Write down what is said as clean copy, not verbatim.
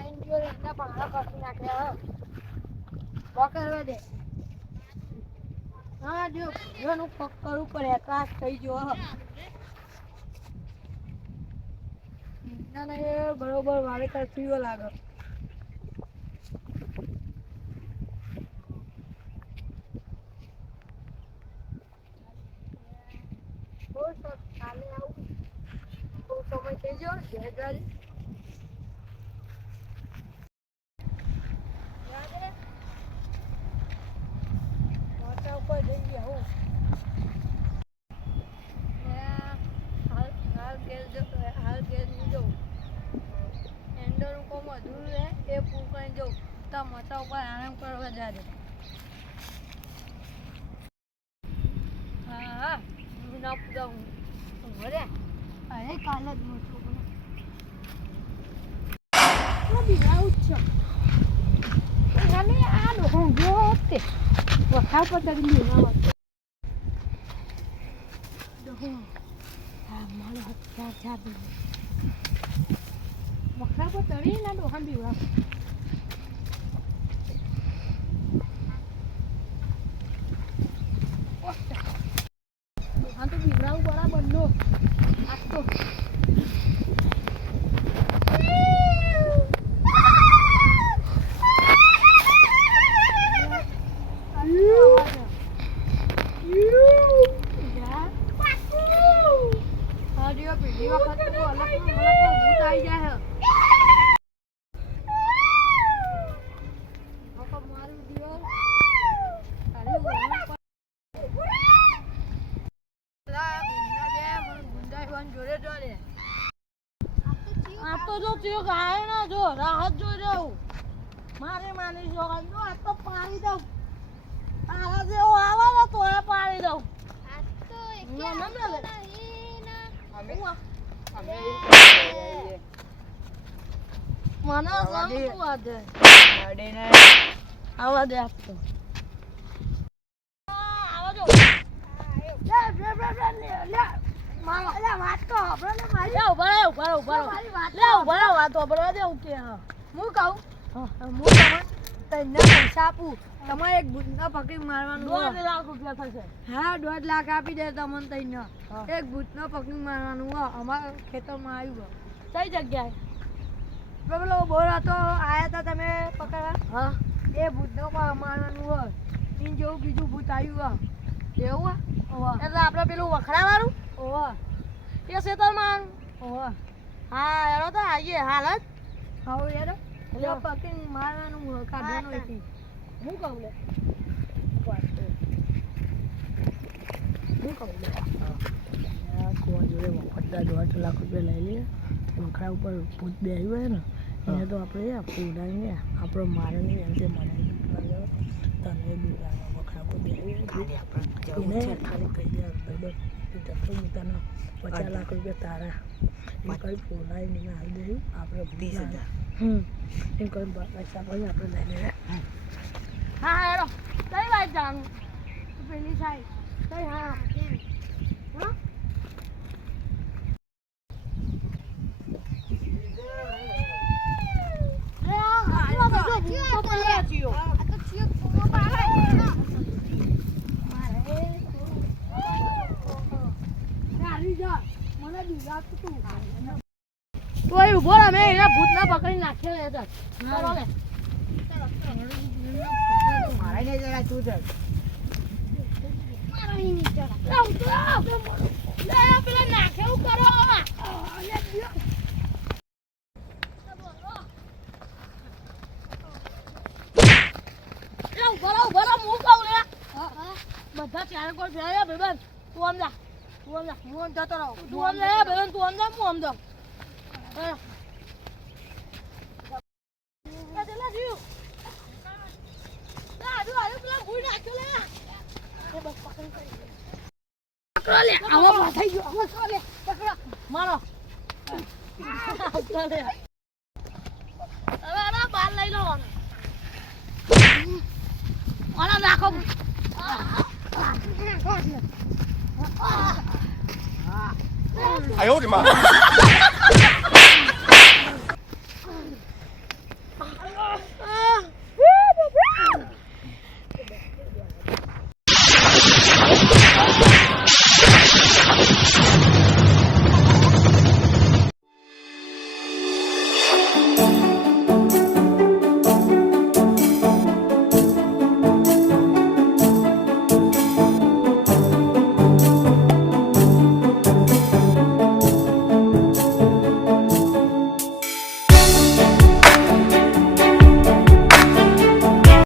એના પાણા કસી નાખ્યા પકડવા દે. હા જો જોનું પક કરવું પડે ત્રાસ થઈ ગયો. ના ના એ બરોબર વાવેતર થયો લાગે. બહુ કાલે આવું બહુ સમય થઈ ગયો જયગારી મોટા ઉપર જઈ ગયા હું હાલ ઘેર નહીં જવું. એન્ડરનું કોમ અધૂરું રહે એ પૂરું કરીને જવું. તો મોટા ઉપર આરામ કરવા જાય. હા હા હું ના પૂજાવું ભરે અરે કાલે જ મોટું બિલાવું જ છે ખાલી આ લોકો ગયો તે વખા પતરી બિલાવ મારો હથિયાર ચાબી વખા પતરી ના ડોહા બીવા આ તો બીવડાવું બરાબર નો આ તો જો ગાય ના જો રાહત જોઈ રહ્યું મારે માની જો આ તો પાડી દઉં તારા જેવો આવે ને તો એ પાડી દઉં આ તો એક મને સમજતું આજે આવા દે આપતો આવા જો લે મારો લે વાત તો આપણે ને મારી લે ઉભા મારી વાત લે ઉભા વાત તો બરાબર દે કે હા હું કહું હું તમને પૈસા આપું તમારે એક ભૂતના પકડી મારવાનું 2 લાખ રૂપિયા થશે. હા 2 લાખ આપી દે તમને તઈને એક ભૂતનો પકડી મારવાનું હો અમારા ખેતરમાં આવ્યું કઈ જગ્યાએ પેલો બોર હતો આયા હતા તમે પકડવા હા એ ભૂતનો મારવાનું હો ઈન જેવું બીજું ભૂત આવ્યું હો એવું હો એટલે આપણે પેલું વખરાવાનું ઓહ એ સેતરમાં ઓહ હા એનો તો આઈએ હાલ જ હાવ યાર એટલે પકડી મારવાનું કાઢવાનું હતી હું કહું લે હું કહું લે આ કોણ જોડે વખતના 2 લાખ રૂપિયા લઈ લે વખરા ઉપર ભૂત બે આવ્યું હોય ને એને તો આપણે પૂરાઈને આપણો મારે નહીં એમ તે મને તને દુકાન વખરા ઉપર બે આવ્યું ખાલી કહી દે બરાબર પોતાના 50 લાખ રૂપિયા તારા એ કઈ પોલાય નહીં હાલ દે આપણે 20,000 એમ કઈ પૈસા પછી આપણે લઈ લઈએ હા હેરો કઈ વાત જાણું પેલી સાઈડ કઈ હા હા તો ઉભો અમે એના ભૂતના પકડી નાખેલા હતા મારા ને જરા તું જ મારા ની જરા લે પેલા નાખે એવું કરો બરો હું કહું લે બધા ચાર કોઈ ફેર્યા ભાઈબંધ તું આમ જા હું આમ જતો રહું તું આમ જા ભાઈબંધ તું આમ જા હું આમ જાઉં મારો બાર લઈ લો નાખો哎呦我的妈！